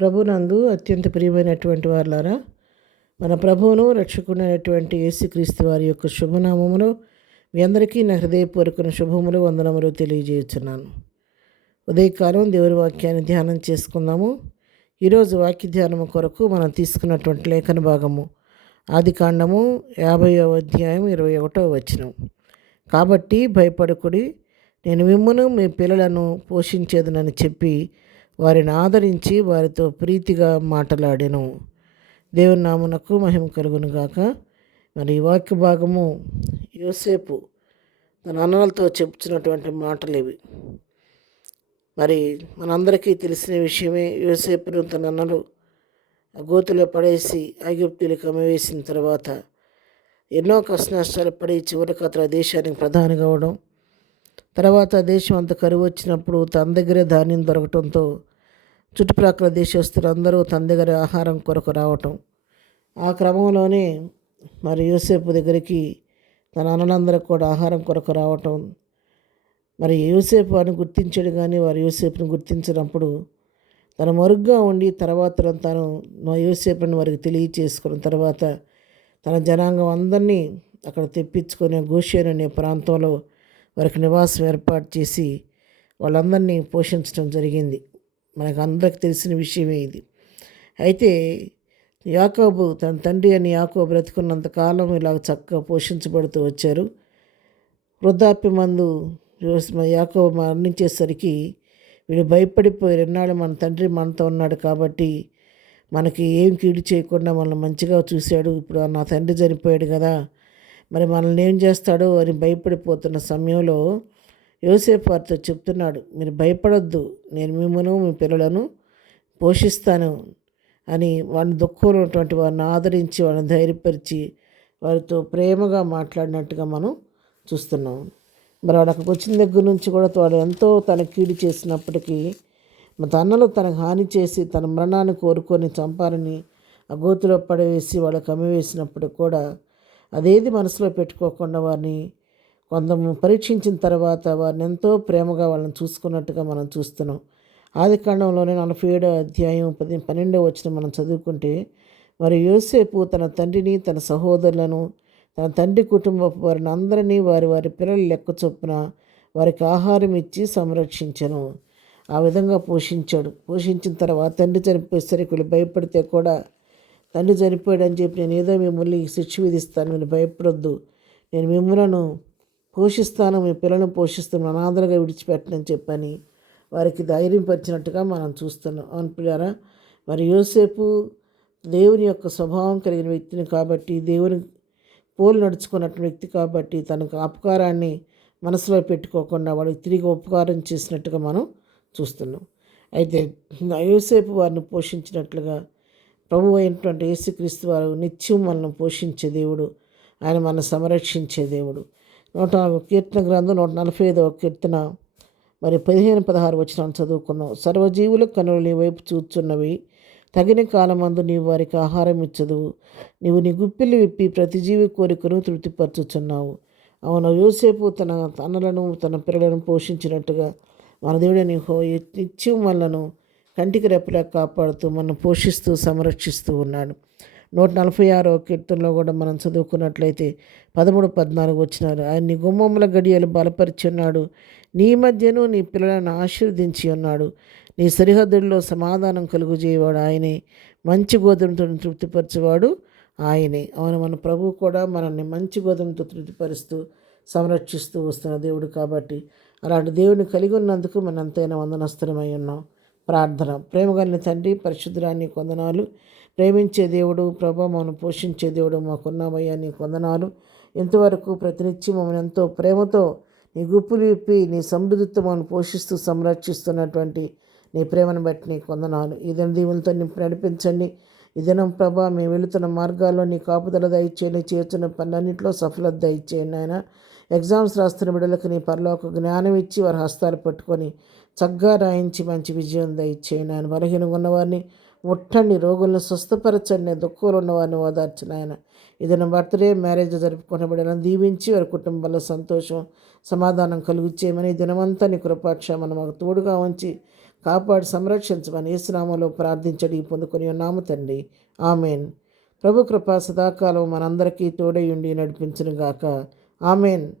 ప్రభునందు అత్యంత ప్రియమైనటువంటి వారులారా, మన ప్రభువును రక్షకుడైనటువంటి యేసుక్రీస్తు వారి యొక్క శుభనామమును మీ అందరికీ నా హృదయపూర్వక శుభములు వందనములు తెలియజేస్తున్నాను. ఉదయకాలం దేవుని వాక్యాన్ని ధ్యానం చేసుకుందాము. ఈరోజు వాక్య ధ్యానము కొరకు మనం తీసుకున్నటువంటి లేఖన భాగము ఆదికాండము 50వ అధ్యాయం 21వ వచనం. కాబట్టి భయపడకుడి, నేను మిమ్మును మీ పిల్లలను పోషించేదనని చెప్పి వారిని ఆదరించి వారితో ప్రీతిగా మాట్లాడెను. దేవుని నామునకు మహిమ కలుగును గాక. మరి ఈ వాక్య భాగము యోసేపు తన అన్నలతో చెప్తున్నటువంటి మాటలు ఇవి. మరి మనందరికీ తెలిసిన విషయమే. యోసేపును తన అన్నలు గోతులో పడేసి ఐగుప్తులకు అమ్మవేసిన తర్వాత ఎన్నో కష్ట నష్టాలు పడి చివరికి అతను దేశానికి ప్రధాని కావడం, తర్వాత దేశం అంత కరువు వచ్చినప్పుడు తన దగ్గరే ధాన్యం దొరకటంతో చుట్టుప్రక్కల దేశస్తులు అందరూ తన దగ్గర ఆహారం కొరకు రావటం, ఆ క్రమంలోనే మరి యోసేపు దగ్గరికి తన అన్నలందరూ కూడా ఆహారం కొరకు రావటం. మరి యోసేపు అని గుర్తించాడు, కానీ వారు యోసేపుని గుర్తించినప్పుడు తను మరుగ్గా ఉండి తర్వాత తాను యోసేపుని వారికి తెలియచేసుకున్న తర్వాత తన జనాంగం అందరినీ అక్కడ తెప్పించుకొని గోషేను అనే ప్రాంతంలో వారికి నివాసం ఏర్పాటు చేసి వాళ్ళందరినీ పోషించడం జరిగింది. మనకు అందరికి తెలిసిన విషయమే ఇది. అయితే యాకోబు తన తండ్రి అని యాకోబు బ్రతుకున్నంతకాలం ఇలా చక్కగా పోషించబడుతూ వచ్చారు. వృద్ధాప్యమందు యాకోబు మరణించేసరికి వీడు భయపడిపోయి, ఎన్నాళ్ళు మన తండ్రి మనతో ఉన్నాడు కాబట్టి మనకి ఏం కీడు చేయకుండా మనల్ని మంచిగా చూశాడు, ఇప్పుడు నా తండ్రి చనిపోయాడు కదా, మరి మనల్ని ఏం చేస్తాడో అని భయపడిపోతున్న సమయంలో యోసేపు వారితో చెప్తున్నాడు, మీరు భయపడొద్దు, నేను మిమ్మల్ని మీ పిల్లలను పోషిస్తాను అని వారిని దుఃఖంలో ఉన్నటువంటి వారిని ఆదరించి వారిని ధైర్యపరిచి వారితో ప్రేమగా మాట్లాడినట్టుగా మనం చూస్తున్నాం. మరి వాడు అక్కడికి వచ్చిన దగ్గర నుంచి కూడా వాడు ఎంతో తన కీడు చేసినప్పటికీ తనలో తనకు హాని చేసి తన మరణాన్ని కోరుకొని చంపాలని ఆ గోతులో పడవేసి వాళ్ళకి అమ్మివేసినప్పుడు కూడా అదేది మనసులో పెట్టుకోకుండా వారిని కొంత పరీక్షించిన తర్వాత వారిని ఎంతో ప్రేమగా వాళ్ళని చూసుకున్నట్టుగా మనం చూస్తున్నాం. ఆదికాండంలోనే 47వ అధ్యాయం 12వ వచనం మనం చదువుకుంటే, మరి యోసేపు తన తండ్రిని తన సహోదరులను తన తండ్రి కుటుంబపు వారిని అందరినీ వారి వారి పిల్లల లెక్క చొప్పున వారికి ఆహారం ఇచ్చి సంరక్షించను. ఆ విధంగా పోషించాడు. పోషించిన తర్వాత తండ్రి చనిపోయేసరికి వీళ్ళు భయపడితే కూడా, తండ్రి చనిపోయాడని చెప్పి నేను ఏదో మిమ్మల్ని శిక్ష విధిస్తాను, మీరు భయపడొద్దు, నేను మిమ్మల్ని పోషిస్తాను, మీ పిల్లలను పోషిస్తాను, అనాథలుగా విడిచిపెట్టనని చెప్పని వారికి ధైర్యం పరిచినట్టుగా మనం చూస్తున్నాం. అవును పిల్లారా, మరి యోసేపు దేవుని యొక్క స్వభావం కలిగిన వ్యక్తిని కాబట్టి, దేవుని పోలు నడుచుకున్నటువంటి వ్యక్తి కాబట్టి తనకు అపకారాన్ని మనసులో పెట్టుకోకుండా వాడికి తిరిగి ఉపకారం చేసినట్టుగా మనం చూస్తున్నాం. అయితే యోసేపు వారిని పోషించినట్లుగా ప్రభు అయినటువంటి యేసుక్రీస్తు వారు నిత్యం మనల్ని పోషించే దేవుడు, ఆయన మనల్ని సంరక్షించే దేవుడు. కీర్తన గ్రంథం 145వ కీర్తన మరి 15-16 వచనాలు చదువుకున్నాం. సర్వజీవుల కనులు నీ వైపు చూచున్నవి, తగిన కాలమందు నీవు వారికి ఆహారం ఇచ్చదు, నీవు నీ గుప్పిలు విప్పి ప్రతి జీవి కోరికను తృప్తిపరచుచున్నావు. అవును, యోసేపు తన అన్నలను తన పిల్లలను పోషించినట్టుగా మన దేవుడు నిత్యం మనలను కంటికి రెప్పలా కాపాడుతూ మనం పోషిస్తూ సంరక్షిస్తూ ఉన్నాడు. 146వ కీర్తనలో కూడా మనం చదువుకున్నట్లయితే 13-14 వచ్చినారు. ఆయన నీ గుమ్మముల గడియలు బలపరిచి ఉన్నాడు, నీ మధ్యను నీ పిల్లలను ఆశీర్వదించి ఉన్నాడు, నీ సరిహద్దుల్లో సమాధానం కలుగుజేయవాడు ఆయనే, మంచి గోధుమతో తృప్తిపరచేవాడు ఆయనే. అవును, మన ప్రభువు కూడా మనల్ని మంచి గోధుమతో తృప్తిపరుస్తూ సంరక్షిస్తూ వస్తున్న దేవుడు కాబట్టి అలాంటి దేవుడిని కలిగి ఉన్నందుకు మనం ఎంతైనా వందనస్తులమై ఉన్నాం. ప్రార్థన. ప్రేమగలిగిన తండ్రి, పరిశుద్ధురాన్ని వందనాలు. ప్రేమించే దేవుడు ప్రభా, మమ్మల్ని పోషించే దేవుడు మాకున్నామయ్యా, నీ వందనాలు. ఇంతవరకు ప్రతినిత్యం మమ్మల్ని ఎంతో ప్రేమతో నీ గుప్పులు విప్పి నీ సమృద్ధితో మమ్మల్ని పోషిస్తూ సంరక్షిస్తున్నటువంటి నీ ప్రేమను బట్టి నీకు వందనాలు. ఈ దిన దీవులతో నింపి నడిపించండి. ఈ దినం ప్రభా, మేము వెళుతున్న మార్గాల్లో నీ కాపుదల దయచేయండి, చేస్తున్న పనులన్నింటిలో సఫలత దయచేయండి. ఆయన ఎగ్జామ్స్ రాస్తున్న బిడ్డలకు నీ పరలోక జ్ఞానం ఇచ్చి వారి హస్తాలు పట్టుకొని చక్కగా రాయించి మంచి విజయం దయచేయండి. ఆయన బలహీనంగా ఉన్నవారిని ముట్టండి, రోగులను స్వస్థపరచండి, దుఃఖంలో ఉన్నవారిని ఓదార్చిన ఆయన ఏదైనా బర్త్డే మ్యారేజ్ జరుపుకున్న బిడ్డలను దీవించి వారి కుటుంబంలో సంతోషం సమాధానం కలుగు చేయమని దినమంతా నీ కృపాక్షేమను మాకు తోడుగా ఉంచి కాపాడు సంరక్షించమని యేసునామములో ప్రార్థించడి పొందుకొని ఉన్నాము తండ్రి. ఆమెన్. ప్రభు కృప సదాకాలం మనందరికీ తోడై ఉండి నడిపించునుగాక. ఆమెన్.